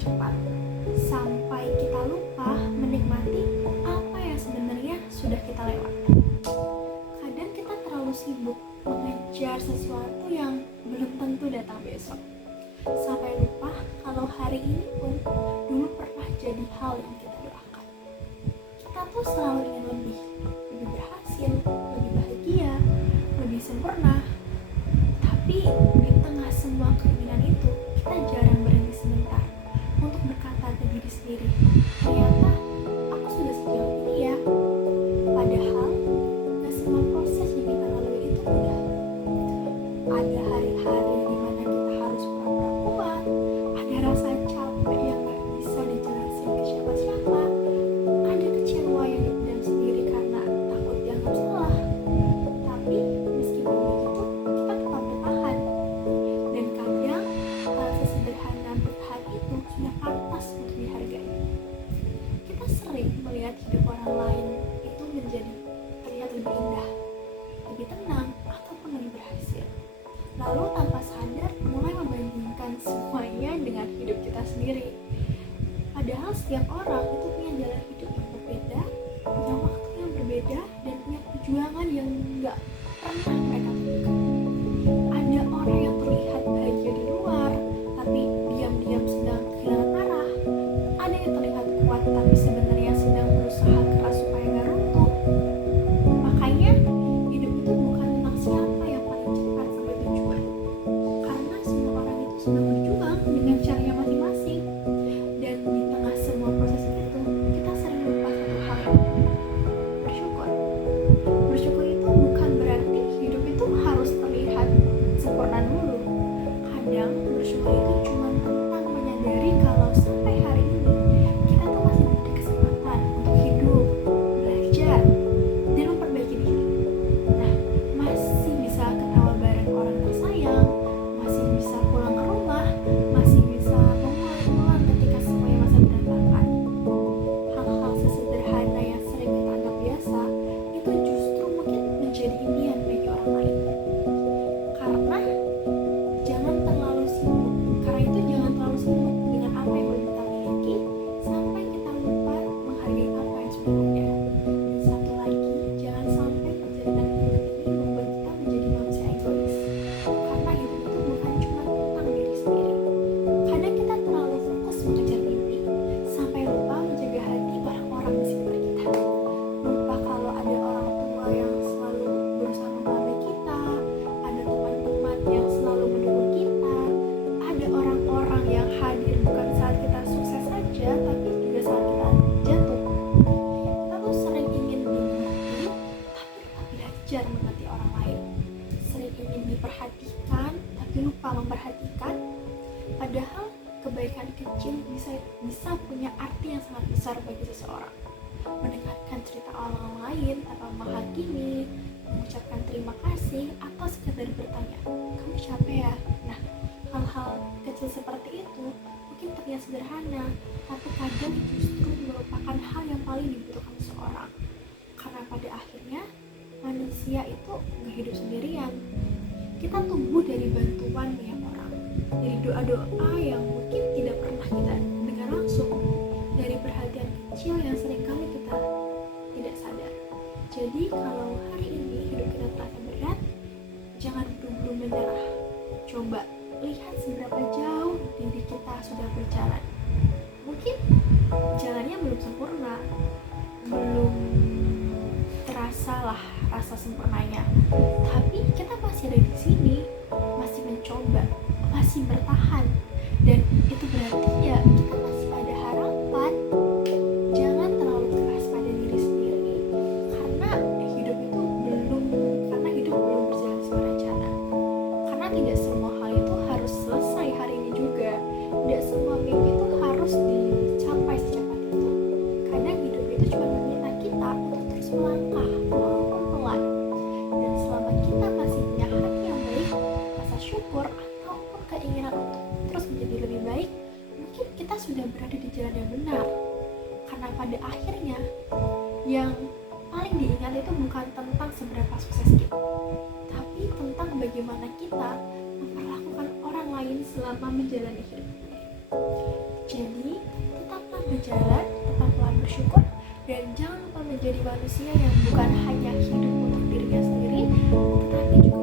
cepat sampai kita lupa menikmati apa yang sebenarnya sudah kita lewati. Kadang kita terlalu sibuk mengejar sesuatu yang belum tentu datang besok, sampai lupa kalau hari ini pun dulu pernah jadi hal yang kita doakan. Kita tuh selalu ingin lebih berhasil, lebih bahagia, lebih sempurna. Tapi di tengah semua keinginan itu, kita jarang berhenti sebentar untuk berkata ke diri sendiri, ternyata aku sudah sejauh ini ya. Padahal gak semua proses yang kita lalui itu mudah. Ada hari-hari di mana kita harus pura-pura kuat, ada rasa capek yang gak bisa dijelasin ke siapa-siapa, ada kecewa yang dipendam sendiri karena takut dianggap salah. Tapi meskipun begitu, kita tetap bertahan. Dan kadang hal sesederhana bertahan itu sudah pantas untuk dihargai. Kita sering melihat hidup orang lain itu menjadi terlihat lebih indah, lebih tenang, ataupun lebih berhasil. Lalu tanpa sadar mulai membandingkan semuanya dengan hidup kita sendiri. Padahal setiap orang itu punya jalan hidup yang berbeda, punya waktu yang berbeda, dan punya perjuangan yang gak pernah mereka tunjukkan. Ada orang yang terlihat bahagia di luar, tapi diam-diam sedang kehilangan arah. Ada yang terlihat kuat, tapi sebenarnya sedang berusaha keras supaya gak runtuh. Makanya hidup itu bukan tentang siapa yang paling cepat sampai tujuan, karena semua orang itu sedang berjuang dengan caranya masing-masing. Dan di tengah semua proses itu, kita sering lupa satu hal, bersyukur. Bersyukur itu bukan berarti hidup itu harus terlihat sempurna dulu. Kadang bersyukur itu cuma tentang menyadari kalau sampai hari ini kita tuh masih diberi kesempatan untuk hidup, belajar, dan memperbaiki diri. Nah, masih bisa ketawa bareng orang tersayang, masih bisa pulang ke rumah, masih bisa memulai ketika semuanya masa berantakan. Hal-hal sesederhana yang sering kita anggap biasa itu justru mungkin menjadi impian bagi orang lain. Karena jangan terlalu sibuk dengan apa yang belum kita miliki sampai kita lupa menghargai apa yang sudah ada. Dan satu lagi, jangan sampai perjalanan hidup ini membuat kita menjadi manusia egois. Karena hidup itu bukan cuma tentang diri sendiri. Kadang kita terlalu fokus mengejar mimpi sampai lupa menjaga hati orang-orang di sekitar kita. Lupa kalau ada orang tua yang selalu berusaha memahami kita, ada teman-teman yang selalu mendukung kita, ada orang-orang yang hadir bukan saat kita sukses saja, tapi juga saat kita jatuh. Kita tuh sering ingin dimengerti, tapi lupa belajar mengerti orang lain. Sering ingin diperhatikan, tapi lupa memperhatikan. Padahal kebaikan kecil bisa punya arti yang sangat besar bagi seseorang. Mendengarkan cerita orang lain tanpa menghakimi, mengucapkan terima kasih, atau sekedar bertanya, kamu capek ya? Nah, hal-hal kecil seperti itu mungkin terlihat sederhana, tapi kadang justru merupakan hal yang paling dibutuhkan seseorang. Karena pada akhirnya manusia itu gak hidup sendirian. Kita tumbuh dari bantuan banyak orang, dari doa-doa yang mungkin tidak pernah kita dengar langsung, dari perhatian kecil yang seringkali kita tidak sadar. Jadi kalau hari ini hidup kita terasa berat, jangan buru-buru menyerah. Coba lihat seberapa jauh diri kita sudah berjalan. Mungkin jalannya belum sempurna, belum terasa lah rasa sempurnanya, tapi kita masih ada di sini, masih mencoba, masih bertahan, dan itu berarti ya kita masih ada harapan. Jangan terlalu keras pada diri sendiri, karena hidup belum berjalan sesuai rencana. Karena tidak semua hal itu harus selesai hari ini juga. Tidak semua mimpi itu harus dicapai secepat itu. Kadang hidup itu cuma meminta kita untuk terus melangkah walaupun pelan. Dan selama kita masih punya hati yang baik, rasa syukur, ataupun keinginan untuk terus menjadi lebih baik, mungkin kita sudah berada di jalan yang benar. Karena pada akhirnya yang paling diingat itu bukan tentang seberapa sukses kita, tapi tentang bagaimana kita memperlakukan orang lain selama menjalani hidup ini. Jadi, tetaplah berjalan, tetaplah bersyukur, dan jangan lupa menjadi manusia yang bukan hanya hidup untuk dirinya sendiri, tetapi juga